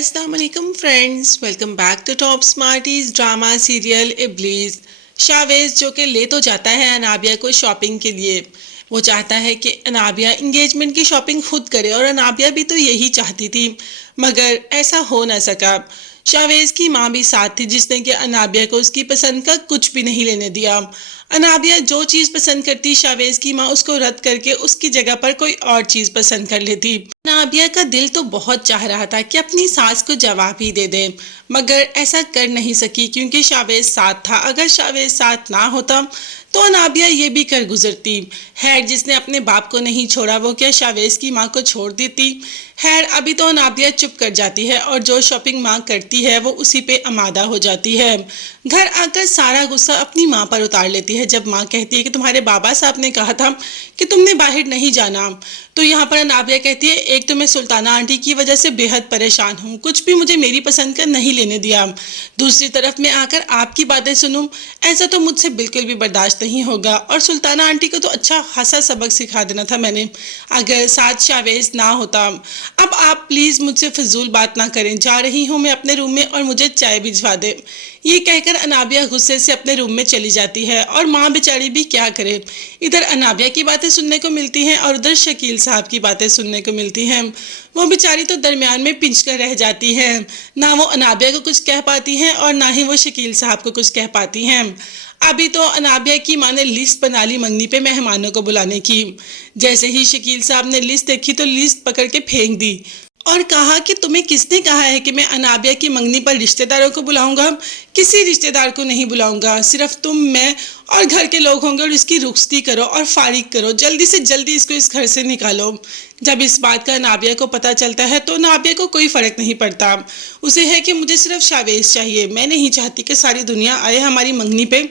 अस्सलाम वालेकुम friends, welcome back to Top Smarties drama serial Iblees. Shavez जो कि ले तो जाता है अनाबिया को शॉपिंग के लिए। वो चाहता है कि अनाबिया इंगेजमेंट की शॉपिंग खुद करे और अनाबिया भी तो यही चाहती थी, मगर ऐसा हो ना सका। शावेज की माँ भी साथ थी जिसने कि अनाबिया को उसकी पसंद का कुछ भी नहीं लेने दिया। अनाबिया जो चीज़ पसंद करती शावेज की माँ उसको रद्द करके उसकी जगह पर कोई और चीज़ पसंद कर लेती। अनाबिया का दिल तो बहुत चाह रहा था कि अपनी सास को जवाब ही दे दे, मगर ऐसा कर नहीं सकी क्योंकि शावेज साथ था। अगर शावेज साथ ना होता तो अनाबिया ये भी कर गुजरती। खैर, जिसने अपने बाप को नहीं छोड़ा वो क्या शावेज की माँ को छोड़ देती। खैर, अभी तो अनाबिया चुप कर जाती है और जो शॉपिंग माँ करती है वो उसी पे आमादा हो जाती है। घर आकर सारा गुस्सा अपनी माँ पर उतार लेती है जब माँ कहती है कि तुम्हारे बाबा साहब ने कहा था कि तुमने बाहर नहीं जाना। तो यहाँ पर अनाबिया कहती है, एक तो मैं सुल्ताना आंटी की वजह से बेहद परेशान हूँ, कुछ भी मुझे मेरी पसंद का नहीं लेने दिया। दूसरी तरफ मैं आकर आपकी बातें सुनूं, ऐसा तो मुझसे बिल्कुल भी बर्दाश्त नहीं होगा। और सुल्ताना आंटी को तो अच्छा खासा सबक सिखा देना था मैंने, अगर साथ शावेज ना होता। अब आप प्लीज़ मुझसे फजूल बात ना करें, जा रही हूँ मैं अपने रूम में और मुझे चाय भिजवा दे। ये कहकर अनाबिया गुस्से से अपने रूम में चली जाती है और माँ बेचारी भी क्या करे। इधर अनाबिया की बातें सुनने को मिलती हैं और उधर शकील साहब की बातें सुनने को मिलती हैं। वो बेचारी तो दरमियान में पिंच कर रह जाती है, ना वो अनाबिया को कुछ कह पाती हैं और ना ही वो शकील साहब को कुछ कह पाती हैं। अभी तो अनाबिया की माँ ने लिस्ट बना ली मंगनी पे मेहमानों को बुलाने की। जैसे ही शकील साहब ने लिस्ट देखी तो लिस्ट पकड़ के फेंक दी और कहा कि तुम्हें किसने कहा है कि मैं अनाबिया की मंगनी पर रिश्तेदारों को बुलाऊंगा? किसी रिश्तेदार को नहीं बुलाऊंगा, सिर्फ तुम, मैं और घर के लोग होंगे और इसकी रुखसती करो और फारिग करो, जल्दी से जल्दी इसको इस घर से निकालो। जब इस बात का नाबिया को पता चलता है तो नाबिया को कोई फ़र्क नहीं पड़ता। उसे है कि मुझे सिर्फ शावेज चाहिए, मैं नहीं चाहती कि सारी दुनिया आए हमारी मंगनी पे,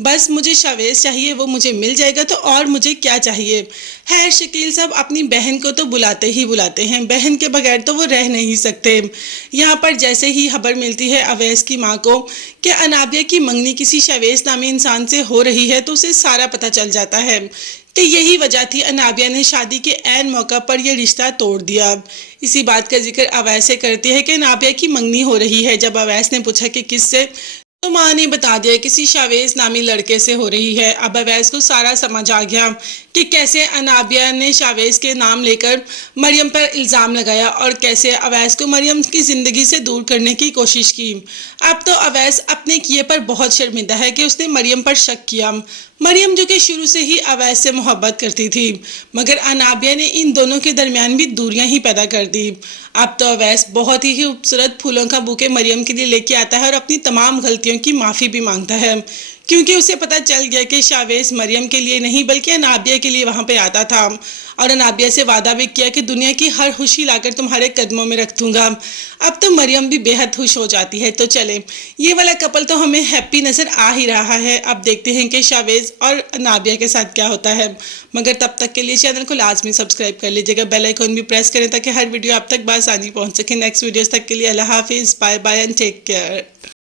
बस मुझे शावेज चाहिए, वो मुझे मिल जाएगा तो और मुझे क्या चाहिए। खैर, शकील साहब अपनी बहन को तो बुलाते ही बुलाते हैं, बहन के बगैर तो वो रह नहीं सकते। यहाँ पर जैसे ही खबर मिलती है अवैस की माँ को कि अनाबिया की मंगनी किसी शावेज नामी इंसान से हो रही है तो उसे सारा पता चल जाता है कि यही वजह थी अनाबिया ने शादी के ऐन मौका पर यह रिश्ता तोड़ दिया। इसी बात का जिक्र अवैस से करती है कि अनाबिया की मंगनी हो रही है। जब अवैस ने पूछा कि किससे, तो माँ ने बता दिया किसी शावेज नामी लड़के से हो रही है। अब अवैस को सारा समझ आ गया कि कैसे अनाबिया ने शावेज के नाम लेकर मरियम पर इल्ज़ाम लगाया और कैसे अवैस को मरियम की ज़िंदगी से दूर करने की कोशिश की। अब तो अवैस अपने किए पर बहुत शर्मिंदा है कि उसने मरियम पर शक किया। मरियम जो कि शुरू से ही अवैस से मोहब्बत करती थी, मगर अनाबिया ने इन दोनों के दरमियान भी दूरियां ही पैदा कर दी। अब तो अवैस बहुत ही खूबसूरत फूलों का बुके मरियम के लिए लेके आता है और अपनी तमाम गलतियों की माफ़ी भी मांगता है, क्योंकि उसे पता चल गया कि शावेज मरियम के लिए नहीं बल्कि अनाबिया के लिए वहाँ पे आता था। और अनाबिया से वादा भी किया कि दुनिया की हर खुशी लाकर तुम्हारे कदमों में रख दूंगा। अब तो मरियम भी बेहद खुश हो जाती है। तो चले, ये वाला कपल तो हमें हैप्पी नज़र आ ही रहा है। अब देखते हैं कि शावेज और अनाबिया के साथ क्या होता है, मगर तब तक के लिए चैनल को लाजमी सब्सक्राइब कर लीजिएगा, बेल आइकन भी प्रेस करें ताकि हर वीडियो आप तक बआसानी पहुँच सके। नेक्स्ट वीडियोज़ तक के लिए अल्लाह हाफिज़, bye bye and take care.